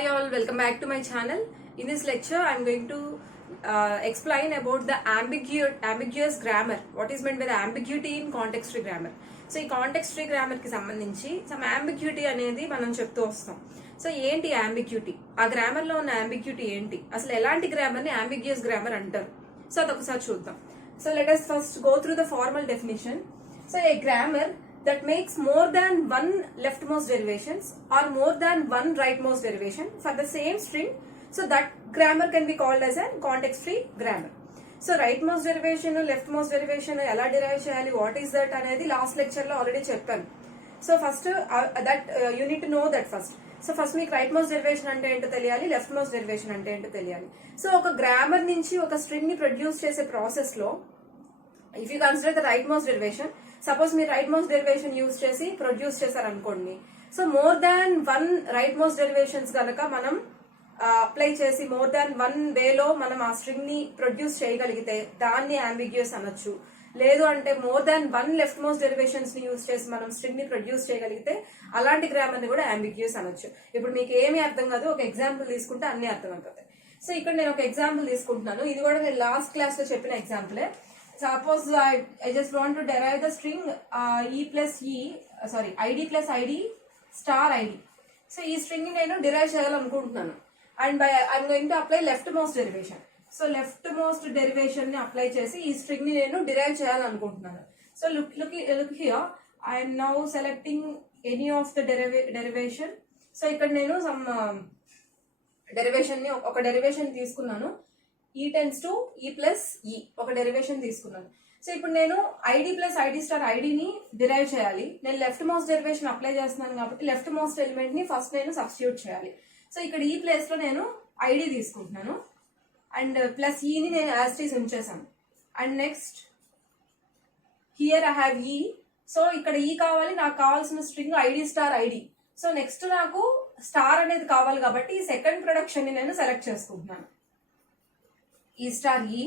Hi all, welcome back to my channel. In this lecture, I am going to explain about the ambiguous grammar. What is meant by the ambiguity in context free grammar? So, ఈ context free grammar కి సంబంధించి some ambiguity అనేది మనం చెప్తూ వస్తాం. So ఏంటి ambiguity? ఆ grammar లో ఉన్న ambiguity ఏంటి? అసలు ఎలాంటి గ్రామర్ ని ambiguous grammar అంటారు? సో అదొకసారి చూద్దాం. So let us first go through the formal definition. So a grammar that makes more than one leftmost derivations or more than one rightmost derivation for the same string. So that grammar can be called as a context-free grammar. So rightmost derivation, leftmost derivation, ela derive cheyali, what is that అనేది last lecture లో already చెప్పాను. So first you need to know that first. So first మీకు రైట్మోస్ట్ derivation అంటే ఏంటో తెలియాలి, లెఫ్ట్మోస్ట్ derivation అంటే ఏంటో తెలియాలి. సో ఒక గ్రామర్ నుంచి ఒక స్ట్రింగ్ ని ప్రొడ్యూస్ చేసే ప్రాసెస్ లో if you consider the rightmost derivation, suppose మీరు రైట్మోస్ట్ డెరివేషన్ యూజ్ చేసి ప్రొడ్యూస్ చేశారనుకోండి. So more than one rightmost derivations కనుక మనం అప్లై చేసి మోర్ దాన్ వన్ వేలో మనం ఆ స్ట్రింగ్ ని ప్రొడ్యూస్ చేయగలిగితే దాన్ని అంబిగ్యూస్ అనొచ్చు. లేదు అంటే more than one left most derivations ని యూజ్ చేసి మనం స్ట్రింగ్ ని ప్రొడ్యూస్ చేయగలిగితే అలాంటి గ్రామర్ ని కూడా అంబిగ్యూస్ అనొచ్చు. ఇప్పుడు మీకు ఏమీ అర్థం కాదు, ఒక ఎగ్జాంపుల్ తీసుకుంటే అన్ని అర్థం అవుతుంది. సో ఇక్కడ నేను ఒక ఎగ్జాంపుల్ తీసుకుంటున్నాను, ఇది కూడా నేను లాస్ట్ క్లాస్ లో చెప్పిన ఎగ్జాంపులే. Suppose I just want to derive the string ID plus ID star ID. So ఈ స్ట్రింగ్ ని నేను డిరైవ్ చేయాలనుకుంటున్నాను and I'm going to apply left most derivation. So left most derivation ని అప్లై చేసి ఈ స్ట్రింగ్ ని నేను డిరైవ్ చేయాలనుకుంటున్నాను. So look here, I'm now selecting any of the derivation. So ఇక్కడ నేను సమ్ డెరివేషన్ ని ఒక డెరివేషన్ తీసుకున్నాను, ఈ టెన్స్ టు ఈ ప్లస్ ఈ ఒక డెరివేషన్ తీసుకున్నాను. సో ఇప్పుడు నేను ఐడి ప్లస్ ఐడి స్టార్ ఐడిని డిరైవ్ చేయాలి. నేను లెఫ్ట్ మోస్ట్ డెరివేషన్ అప్లై చేస్తున్నాను కాబట్టి లెఫ్ట్ మోస్ట్ ఎలిమెంట్ ని ఫస్ట్ నేను సబ్స్టిట్యూట్ చేయాలి. సో ఇక్కడ ఈ ప్లేస్ లో నేను ఐడి తీసుకుంటున్నాను అండ్ ప్లస్ ఈని నేను యాస్టీస్ ఉంచేసాను. And next here I have E. So ఇక్కడ ఈ కావాలి, నాకు కావాల్సిన string ID star ID. So next నాకు స్టార్ అనేది కావాలి కాబట్టి ఈ సెకండ్ ప్రొడక్షన్ ని నేను సెలెక్ట్ చేసుకుంటున్నాను, ఈ స్టార్ ఈ.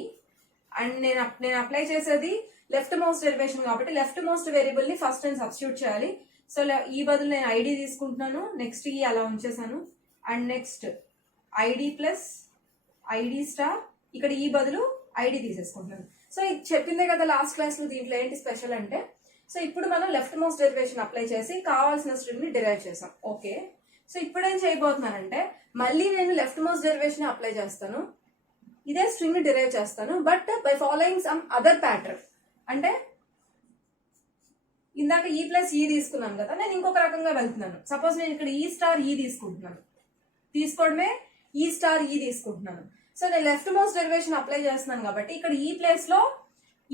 అండ్ నేను అప్లై చేసేది లెఫ్ట్ మోస్ట్ డెరివేషన్ కాబట్టి లెఫ్ట్ మోస్ట్ వేరియబుల్ ని ఫస్ట్ నేను సబ్స్టిట్యూట్ చేయాలి. సో ఈ బదులు నేను ఐడి తీసుకుంటున్నాను, నెక్స్ట్ ఈ అలా ఉంచేసాను. And next ID plus ID star, ఇక్కడ ఈ బదులు ఐడి తీసేసుకుంటున్నాను. సో ఇది చెప్పిందే కదా లాస్ట్ క్లాస్ లో, దీంట్లో ఏంటి స్పెషల్ అంటే, సో ఇప్పుడు మనం లెఫ్ట్ మోస్ట్ డెరివేషన్ అప్లై చేసి కావాల్సిన స్ట్రింగ్ ని డిరైవ్ చేసాం. ఓకే, సో ఇప్పుడు ఏం చేయబోతున్నానంటే మళ్ళీ నేను లెఫ్ట్ మోస్ట్ డెరివేషన్ అప్లై చేస్తాను, ఇదే స్ట్రింగ్ ని డిరైవ్ చేస్తాను, but by following some other pattern. అంటే ఇందాక ఈ ప్లస్ ఈ తీసుకున్నాను కదా, నేను ఇంకొక రకంగా వెళ్తున్నాను. సపోజ్ నేను ఇక్కడ ఈ స్టార్ ఈ తీసుకుంటున్నాను, తీసుకోవడమే ఈ స్టార్ ఈ తీసుకుంటున్నాను. సో నేను లెఫ్ట్ మోస్ట్ డెరివేషన్ అప్లై చేస్తున్నాను కాబట్టి ఇక్కడ ఈ ప్లేస్ లో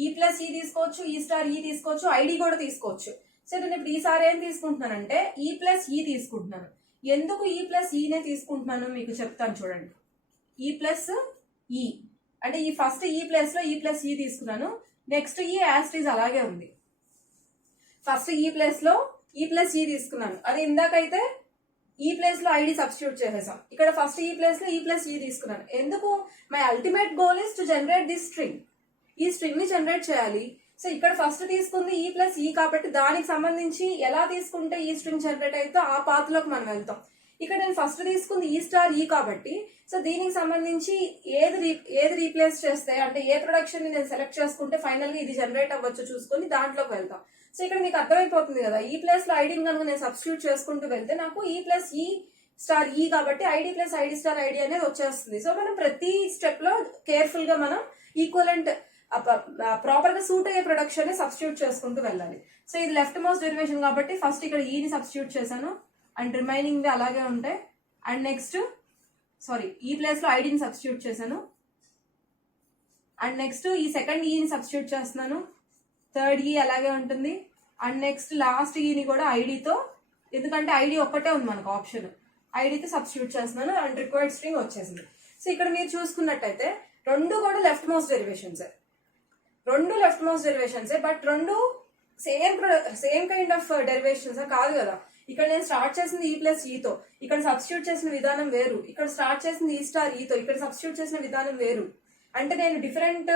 ఈ ప్లస్ ఈ తీసుకోవచ్చు, ఈ స్టార్ ఈ తీసుకోవచ్చు, ఐడి కూడా తీసుకోవచ్చు. సో నేను ఇప్పుడు ఈసారి ఏం తీసుకుంటున్నానంటే ఈ ప్లస్ ఈ తీసుకుంటున్నాను. ఎందుకు ఈ ప్లస్ ఈనే తీసుకుంటున్నాను మీకు చెప్తాను చూడండి. ఈ ప్లస్ ఈ అంటే ఈ ఫస్ట్ ఈ ప్లేస్ లో ఈ ప్లస్ ఈ తీసుకున్నాను, నెక్స్ట్ ఈ యాస్టీస్ అలాగే ఉంది. ఫస్ట్ ఈ ప్లేస్ లో ఈ ప్లస్ ఈ తీసుకున్నాను, అది ఇందాకైతే ఈ ప్లేస్ లో ఐడి సబ్స్టిట్యూట్ చేసేసాం. ఇక్కడ ఫస్ట్ ఈ ప్లేస్ లో ఈ ప్లస్ ఈ తీసుకున్నాను. ఎందుకు? My ultimate goal is to generate this string. ఈ స్ట్రింగ్ ని జనరేట్ చేయాలి. సో ఇక్కడ ఫస్ట్ తీసుకుంది ఈ ప్లస్ ఈ కాబట్టి దానికి సంబంధించి ఎలా తీసుకుంటే ఈ స్ట్రింగ్ జనరేట్ అయితే ఆ పాత్ లోకి మనం వెళ్తాం. ఇక్కడ నేను ఫస్ట్ తీసుకుంది ఈ స్టార్ ఈ కాబట్టి సో దీనికి సంబంధించి ఏది రీప్లేస్ చేస్తే అంటే ఏ ప్రొడక్షన్ ని నేను సెలెక్ట్ చేసుకుంటే ఫైనల్ గా ఇది జనరేట్ అవ్వచ్చు చూసుకొని దాంట్లోకి వెళ్తాం. సో ఇక్కడ మీకు అర్థమైపోతుంది కదా, ఈ ప్లేస్ లో ఐడిని కనుక నేను సబ్స్టిట్యూట్ చేసుకుంటూ వెళ్తే నాకు ఈ ప్లస్ ఈ స్టార్ ఈ కాబట్టి ID plus ID star ID అనేది వచ్చేస్తుంది. సో మనం ప్రతి స్టెప్ లో కేర్ఫుల్ గా మనం ఈక్వలెంట్ ప్రాపర్ గా సూట్ అయ్యే ప్రొడక్షన్ ని సబ్స్టిట్యూట్ చేసుకుంటూ వెళ్ళాలి. సో ఇది లెఫ్ట్ మోస్ట్ డెరివేషన్ కాబట్టి ఫస్ట్ ఇక్కడ ఈని సబ్స్టిట్యూట్ చేశాను అండ్ రిమైనింగ్ అలాగే ఉంటాయి. అండ్ నెక్స్ట్ ఈ ప్లేస్ లో ఐడిని సబ్స్టిట్యూట్ చేశాను అండ్ నెక్స్ట్ ఈ సెకండ్ ఈని సబ్స్టిట్యూట్ చేస్తున్నాను, థర్డ్ ఈ అలాగే ఉంటుంది. అండ్ నెక్స్ట్ లాస్ట్ ఈని కూడా ఐడితో, ఎందుకంటే ఐడి ఒక్కటే ఉంది మనకు ఆప్షన్, ఐడితో సబ్స్టిట్యూట్ చేస్తున్నాను అండ్ రిక్వైర్డ్ స్ట్రింగ్ వచ్చేసింది. సో ఇక్కడ మీరు చూసుకున్నట్టయితే రెండు కూడా లెఫ్ట్ మోస్ట్ డెరివేషన్సే, బట్ రెండు సేమ్ కైండ్ ఆఫ్ డెరివేషన్స్ కాదు కదా. ఇక్కడ నేను స్టార్ట్ చేసింది ఈ ప్లస్ ఈతో, ఇక్కడ సబ్స్టిట్యూట్ చేసిన విధానం వేరు. ఇక్కడ స్టార్ట్ చేసింది ఈ స్టార్ ఈతో, ఇక్కడ సబ్స్టిట్యూట్ చేసిన విధానం వేరు. అంటే నేను డిఫరెంట్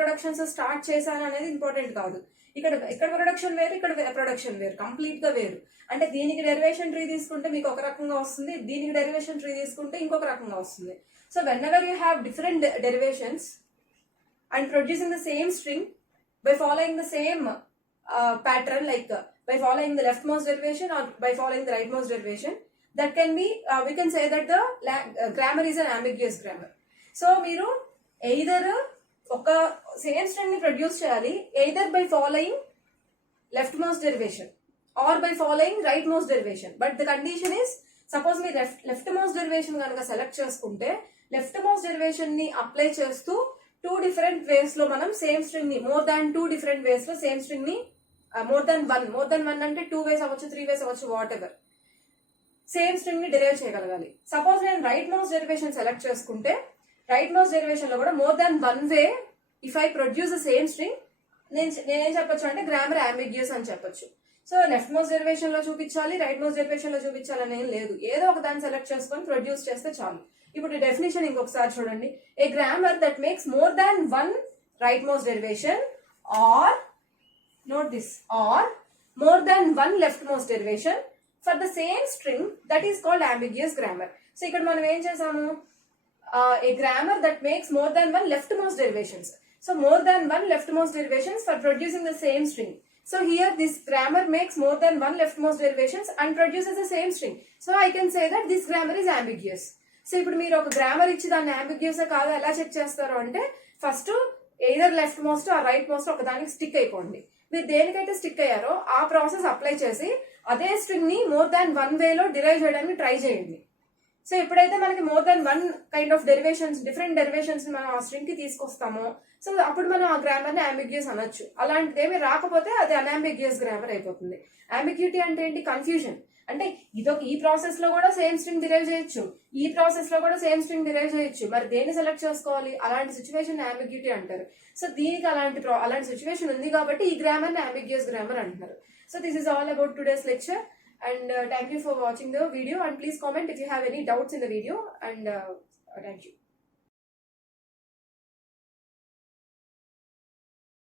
ప్రొడక్షన్స్ స్టార్ట్ చేశాను అనేది ఇంపార్టెంట్ కాదు. ఇక్కడ ప్రొడక్షన్ వేరు, ఇక్కడ ప్రొడక్షన్ వేరు, కంప్లీట్ గా వేరు. అంటే దీనికి డెరివేషన్ ట్రీ తీసుకుంటే మీకు ఒక రకంగా వస్తుంది, దీనికి డెరివేషన్ ట్రీ తీసుకుంటే ఇంకొక రకంగా వస్తుంది. So when ever you have different derivations and producing the same string by following the same pattern, like by following the leftmost derivation or by following the rightmost derivation, that can be we can say that the grammar is an ambiguous grammar. So మీరు either ఒక same string ని produce చేయాలి either by following leftmost derivation or by following rightmost derivation, but the condition is suppose మీరు leftmost derivation కనుక select చేసుకుంటే leftmost derivation ని apply చేస్తూ 2 different ways లో మనం సేమ్ స్ట్రింగ్ ని more than 2 different ways లో సేమ్ స్ట్రింగ్ ని more than one అంటే 2 ways అవ్వచ్చు, 3 ways అవ్వచ్చు, వాట్ ఎవర్ సేమ్ స్ట్రింగ్ ని డెరైవ్ చేయగలగాలి. సపోజ్ నేను రైట్ మోస్ట్ డెరివేషన్ సెలెక్ట్ చేసుకుంటే రైట్ మోస్ట్ డెరివేషన్ లో కూడా more than one way if I produce the same string నేనేం చెప్పొచ్చు అంటే గ్రామర్ అంబిగ్యూస్ అని చెప్పొచ్చు. సో లెఫ్ట్ మోస్ట్ డెరివేషన్ లో చూపించాలి, రైట్ మోస్ట్ డెరివేషన్ లో చూపించాలి అని ఏం లేదు, ఏదో ఒక దాన్ని సెలెక్ట్ చేసుకొని ప్రొడ్యూస్ చేస్తే చాలు. ఇప్పుడు డెఫినేషన్ ఇంకొకసారి చూడండి. A grammar that makes more than one right most derivation or note this or more than one left most derivation for the same string that is called ambiguous grammar. So ఇక్కడ మనం ఏం చేసాము, a grammar that makes more than one left most derivations. So more than one leftmost derivations for producing the same string. So here this grammar makes more than one leftmost derivations and produces the same string. So I can say that this grammar is ambiguous. So ఇప్పుడు మీరు ఒక grammar ఇచ్చి దాన్ని ambiguous కాదు ఎలా check చేస్తారు అంటే first either left most ఆ రైట్ మోస్ట్ ఒక దానికి స్టిక్ అయిపోండి. మీరు దేనికైతే స్టిక్ అయ్యారో ఆ ప్రాసెస్ అప్లై చేసి అదే స్ట్రింగ్ ని మోర్ దాన్ వన్ వేలో డిరైవ్ చేయడానికి ట్రై చేయండి. సో ఎప్పుడైతే మనకి more than one kind of derivations different derivations మనం ఆ స్ట్రింగ్ కి తీసుకొస్తామో సో అప్పుడు మనం ఆ గ్రామర్ ని అంబిగ్యూస్ అనొచ్చు. అలాంటిది ఏమి రాకపోతే అది అన్అంబిగ్యూస్ గ్రామర్ అయిపోతుంది. అంబిగ్యూటీ అంటే ఏంటి, కన్ఫ్యూజన్. అంటే ఈ ప్రాసెస్ లో కూడా సేమ్ స్ట్రింగ్ డిరైవ్ చేయొచ్చు, ఈ ప్రాసెస్ లో కూడా సేమ్ స్ట్రింగ్ డిరైవ్ చేయొచ్చు, మరి దేన్ని సెలెక్ట్ చేసుకోవాలి, అలాంటి సిచ్యువేషన్ అంబిగ్యూటీ అంటారు. సో దీనికి అలాంటి సిచ్యువేషన్ ఉంది కాబట్టి ఈ గ్రామర్ ని అంబిగ్యూస్ గ్రామర్ అంటున్నారు. So this is all about today's lecture and thank you for watching the video, and please comment if you have any doubts in the video, and thank you.